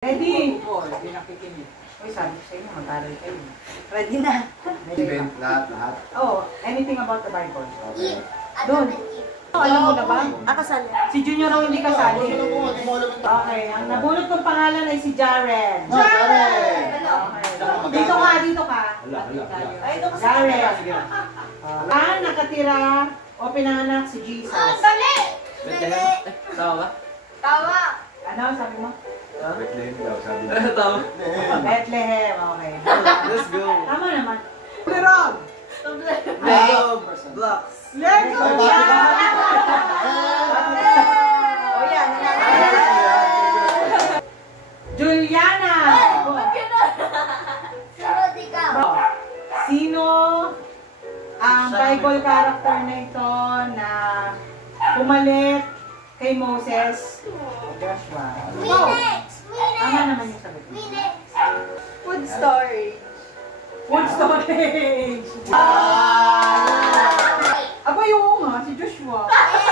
Ready? Oo, hindi nakikinig. Uy, sabi ko sa inyo, mag-aral kayo. Ready na. Event, lahat. Oh, anything about the Bible. Eat. Doon. Alam mo na ba? Kasali. Si Junior raw hindi kasali. Okay, ang nabulot kong pangalan ay si Jaren. Jaren! Okay. Dito ka, dito ka. Ay, ito kasi. Jaren. Nakatira o pinanganak si Jesus. Dali! Dali! Tawa ba? Tawa! Ano sabi mo? Bethlehem daw, sabi niya. Tawa. Bethlehem. Okay. Let's go. Tama naman. Pirog! Lego blocks. Lego! O yan, Juliana! Sunod ikaw. Sino ang Bible character na ito na pumalit kay Moses? Joshua. Minutes! Tama naman yung sagot. Minutes! Food story. Food storage! Aba yung nga, si Joshua.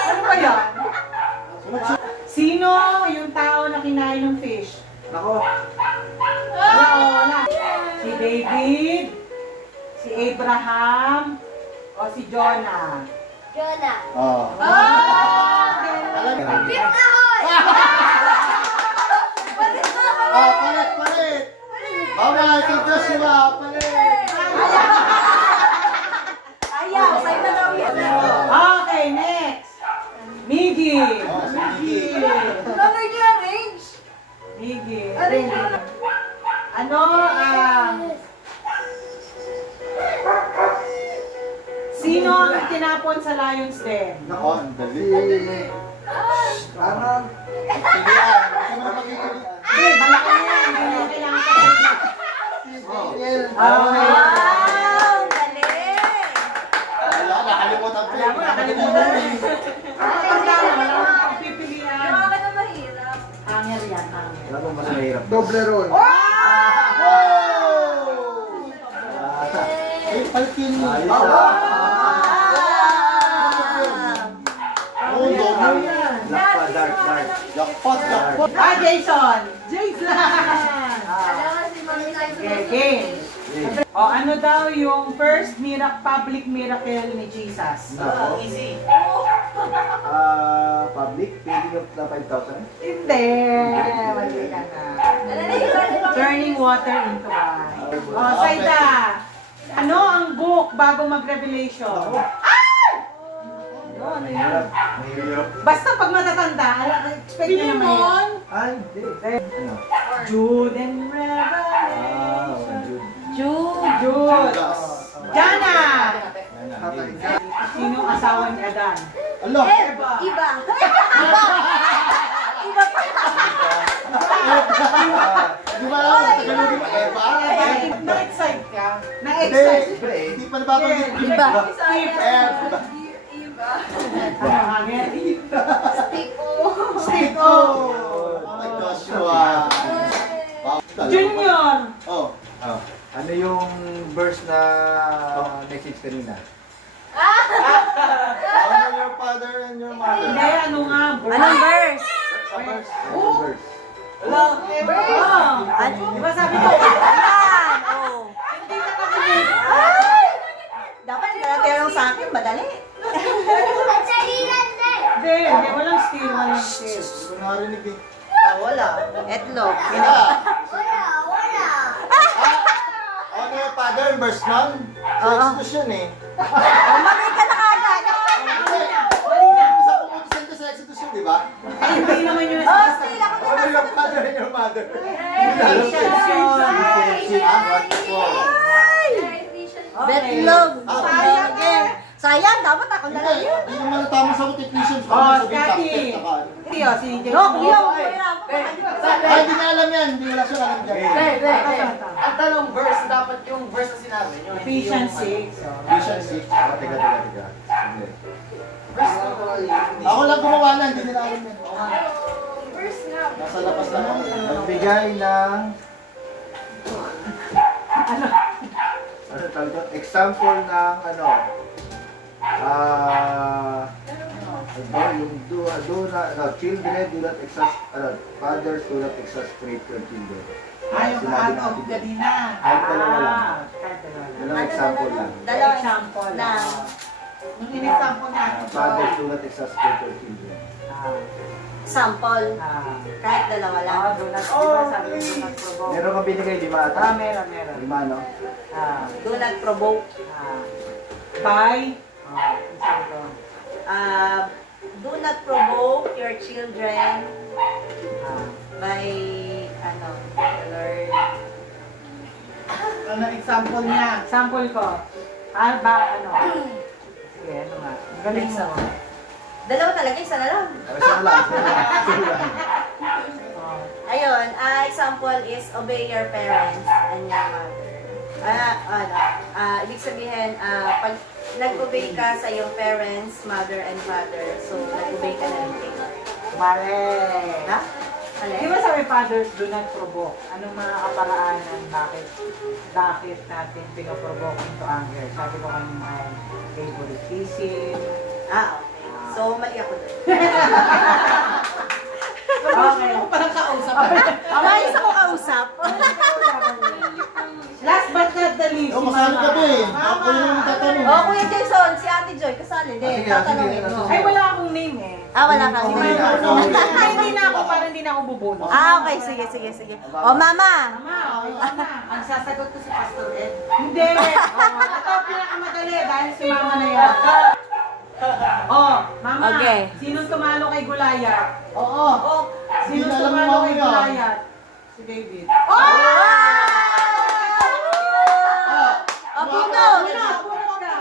Ano ba yan? Sino yung tao na kinain ng fish? Nako. Wala. Si David, si Abraham, o si Jonah? Jonah. Oo. Pip na hoy! Palit! Bawal kay Joshua, palit! Ayaw, sa'yo na daw yan. Okay, next. Miggy. Number niya, range. Miggy. Ano sino ang tinapon sa Lion's Den? Nako, ang dali. Parang, pilihan. Kasi mo magiging. Eh, malaki na yan. Hindi na kailangan ka. Okay. Wow! Dali! Wala, nakalimutan ko. Alam mo, nakalimutan mo. Pagpipilian. Gawa ka na mahirap. Hanger yan, hanger. Wala mo mas mahirap. Doble roll. Ay, palkin mo. Jackpot. Jason! Jason! Alam si Mami tayo sa Game. O, ano daw yung first public miracle ni Jesus? Easy. Public, paying of the 5,000. Hindi. Mali ka na. Turning water into wine. O, Saida. Ano ang book bago mag-revelation? Mahirap. Basta pag matatanda, expect nyo naman yan. Ay, hindi. Ano? Jude and Revelation. Jude. Jude. Judas. Jana! Yan. Sino asawa ni Adan? Allah! Iba. Iba pa. Di ba lang? Tagalogin mo, Eva? Na-excite ka? Na-excite? Hindi pa nababanggit. Iba. Eva. Ano, hangin? Stick O. Ay, Joshua. Junior! Oh. Ano yung verse na message kanina? Honor your father and your mother. Hindi, ano nga? Anong verse? Sa verse. Verse. Diba sabi ko? Ayan! Oh. Hindi ka nakinig. Dapat tinatira sa akin, madali. Hindi, walang steal, walang steal. Hindi ko narinig eh. Wala. Etlog. Honor your father and verse 1. Sa Exodus yun eh. Mali ka na agad. Sa pumunta sa Exodus yun, di ba? Ay, hindi naman yun. Still ako Honor your father and your mother. Betlog. Sayang, dapat ako na lang yun. Hindi naman tama sa Ephesians. Oh, Cathy. Tiyo, si Jason. Ay, hindi niya alam yan. Hindi wala siya alam dyan. Ang tanong verse, dapat yung verse na sinabi nyo. Ephesians 6. Ephesians 6. Teka. Hindi. Verse na Ako lang gumawa na, hindi nila alam yan. Verse nga. Nasa labas na lang. Nagbigay ng... Ano tawag doon? Example ng ano? Ito, yung children do not fathers do not exasperate your children. Ay, yung Sinabi out of natin dyan. kanina. Kahit dalawa lang. Kahit dalawa lang. Dalawang example lang. Dalawang Example na. Nung in-example natin, Fathers do not exasperate your children. Sample. Kahit dalawa lang. Do not, diba sabi ko, do not provoke. Meron kang binigay, 5 ata? Meron. 5, no? Do not provoke. By, Do not provoke your children by, the Lord. ano example niya? example ko. Sige, ano nga. Galing mo. Dalawa talaga, isa na lang. Isa na lang. Ayun, example is obey your parents and your mother. Ibig sabihin, pag nag-obey ka sa iyong parents, mother and father, so nag-obey ka na rin kay Lord. Mali. Ha? Di ba sabi, fathers do not provoke? Anong mga kaparaanan? Bakit natin pinoprovoke into anger? Sabi ko kanina ay favoritism. Okay. So, mali ako doon. Okay. Ako parang kausap. Maayos ako kausap. Last but not the least, Oh, masali ka din. Ako yung tatanong. Kuya Jason, si Ate Joy, kasali din. Sige, Tatanungin sige. mo. Ay, wala akong name eh. Wala kang Okay. name. Hindi na ako, parang hindi na ako bubunot. Okay, sige. O, Mama. Mama, okay ka na. Ang sasagot ko si Pastor Ed. Hindi. Ito pinakamadali dahil si mama na yan. Mama, Okay. sinong tumalo kay Goliath? Oo. Sinong Hindi na alam tumalo mo kay yun. Goliath? Si David. Pino.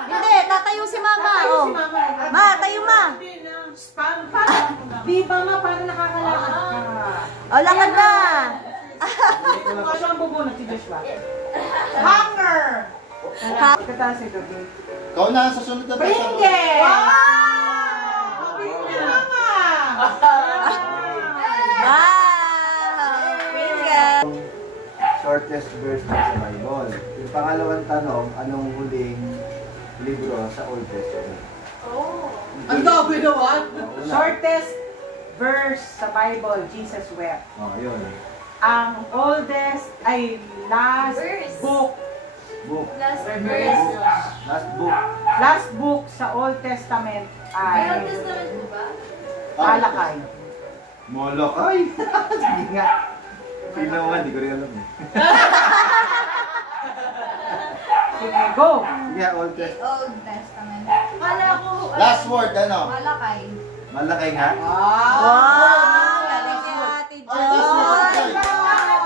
Hindi, tatayo si Mama. Tayo si mama. Ma, tayo ma. Di ba ma, parang nakakalakad ka. Lakad na. Ano ang bubunot si Joshua? Hunger! Pagkataas ito, David. Ikaw na sa sunod na Bringe! tatanong. Shortest verse sa Bible. Yung pangalawang tanong, anong huling libro sa Old Testament? Ang dami naman. Shortest verse sa Bible, Jesus wept. Yun. Ang oldest ay last Verse. book. Last verse. Last book. Last book sa Old Testament May Old ay Testament po ba? Malakay. Molokay! Sige nga. Pinawan, di ko rin alam eh. Sige, go! Sige, Old Testament. Old Testament. Kala ko, Last word, ano? Malakay. Malakay nga. Wow! Galing ni Ate Last word. Joy.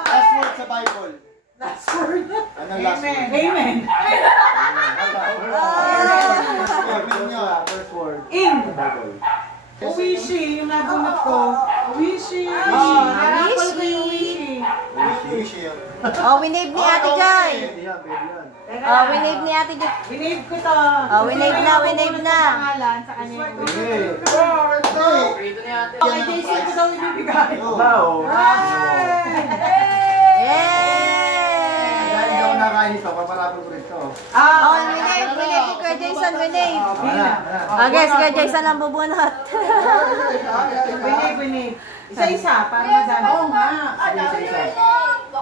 Last word sa Bible. Last word. Anong last word? Amen. First word. In. Bible. Uwishi, yung nabunot ko. Uwishi. Narapal ko yung uwishi. Wish yun. Winave ni Ate Joy. Pwede yan, pwede yan. Winave ni Ate Joy. Winave ko to. Winave na, winave na. Pangalan sa kanya. Prito ni ate. Okay, Jason ko daw ibibigay. Wow. Yay! Dahil hindi ako nakain ito, paparapol ko rin ito. Winave ni Kuya Jason, winave. Okay, si Kuya Jason ang bubunot. Winave. Isa-isa, para madami. Oo nga.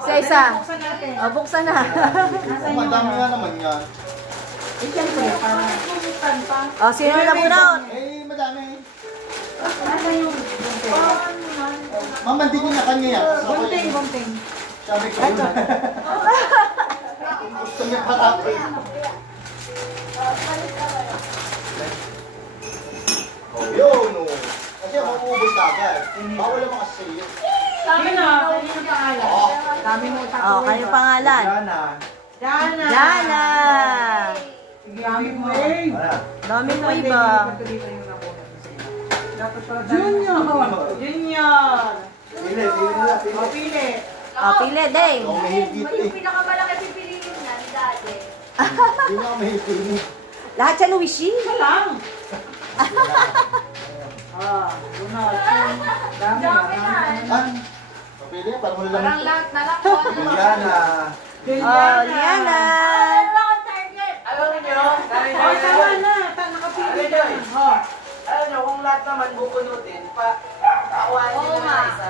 Isa-isa. Buksan natin. Buksan na. Nasaan yung Madami nga naman yan. siyempre, para buksan pa. Sino na bunot? Madami. Nasaan yung bunting? Mamandingin na kanya yan. So, Bunting. sabi ko yun. Gusto niya patapin. Yun, no. Kasi mauubos ka agad. Bawal naman kasi yun. Yun na, kanino pangalan? Dami mo tapo. Kayo pangalan? Jana. Jana. Jana. Sige, dami mo eh. Wala. Dami mo iba. Junior. Pili, pili nila, pili. O, pili. Pili din. Ako mahigit eh. Yung pinakamalaki pipiliin na ni Daddy. Hindi na ako mahigit. Lahat siya Luigi. Isa lang. Junot. Dami. Dami na. Pwede, parang wala lang. Parang lahat na lang po. Juliana. Liana. Wala akong target. Alam niyo, O, tama na. Nakapili na. O. alam niyo, kung kung lahat naman bubunutin, pakuhanin nyo Oo na nga. isa.